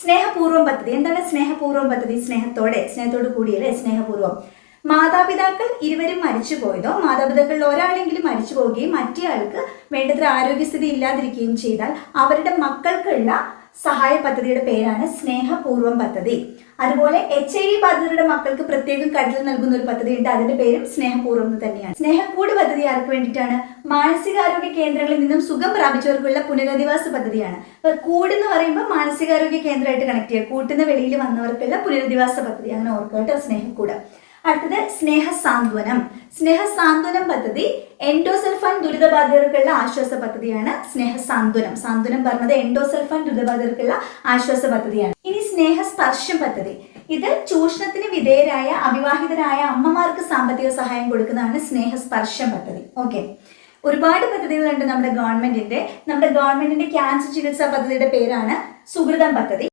സ്നേഹപൂർവ്വം പദ്ധതി. എന്താണ് സ്നേഹപൂർവ്വം പദ്ധതി? സ്നേഹത്തോട് കൂടിയല്ലേ സ്നേഹപൂർവ്വം. മാതാപിതാക്കൾ ഇരുവരും മരിച്ചു പോയതോ മാതാപിതാക്കളിൽ ഒരാളെങ്കിലും മരിച്ചു പോവുകയും മറ്റേ ആൾക്ക് വേണ്ടത്ര ആരോഗ്യസ്ഥിതി ഇല്ലാതിരിക്കുകയും ചെയ്താൽ അവരുടെ മക്കൾക്കുള്ള സഹായ പദ്ധതിയുടെ പേരാണ് സ്നേഹപൂർവ്വം പദ്ധതി. അതുപോലെ HIV ബാധിതരുടെ മക്കൾക്ക് പ്രത്യേകം കരുതൽ നൽകുന്ന ഒരു പദ്ധതി ഉണ്ട്, അതിന്റെ പേരും സ്നേഹപൂർവ്വം തന്നെയാണ്. സ്നേഹക്കൂട് പദ്ധതി ആർക്ക് വേണ്ടിയിട്ടാണ്? മാനസികാരോഗ്യ കേന്ദ്രങ്ങളിൽ നിന്നും സുഖം പ്രാപിച്ചവർക്കുള്ള പുനരധിവാസ പദ്ധതിയാണ്. കൂട് എന്ന് പറയുമ്പോൾ മാനസികാരോഗ്യ കേന്ദ്രമായിട്ട് കണക്ട് ചെയ്യുക, കൂട്ടിന് വെളിയിൽ വന്നവർക്കുള്ള പുനരധിവാസ പദ്ധതി, അങ്ങനെ ഓർക്കുക കേട്ടോ, സ്നേഹക്കൂട്. അടുത്തത് സ്നേഹസാന്ത്വനം. സ്നേഹസാന്ത്വനം പദ്ധതി എൻഡോസൾഫാൻ ദുരിതബാധിതർക്കുള്ള ആശ്വാസ പദ്ധതിയാണ് സ്നേഹസാന്ത്വനം. സാന്ത്വനം പറഞ്ഞത് എൻഡോസൾഫാൻ ദുരിതബാധിതർക്കുള്ള ആശ്വാസ പദ്ധതിയാണ്. ഇനി സ്നേഹസ്പർശം പദ്ധതി. ഇത് ചൂഷണത്തിന് വിധേയരായ അവിവാഹിതരായ അമ്മമാർക്ക് സാമ്പത്തിക സഹായം കൊടുക്കുന്നതാണ് സ്നേഹസ്പർശം പദ്ധതി. ഓക്കെ, ഒരുപാട് പദ്ധതികളുണ്ട് നമ്മുടെ ഗവൺമെന്റിന്റെ ക്യാൻസർ ചികിത്സാ പദ്ധതിയുടെ പേരാണ് സുഹൃതം പദ്ധതി.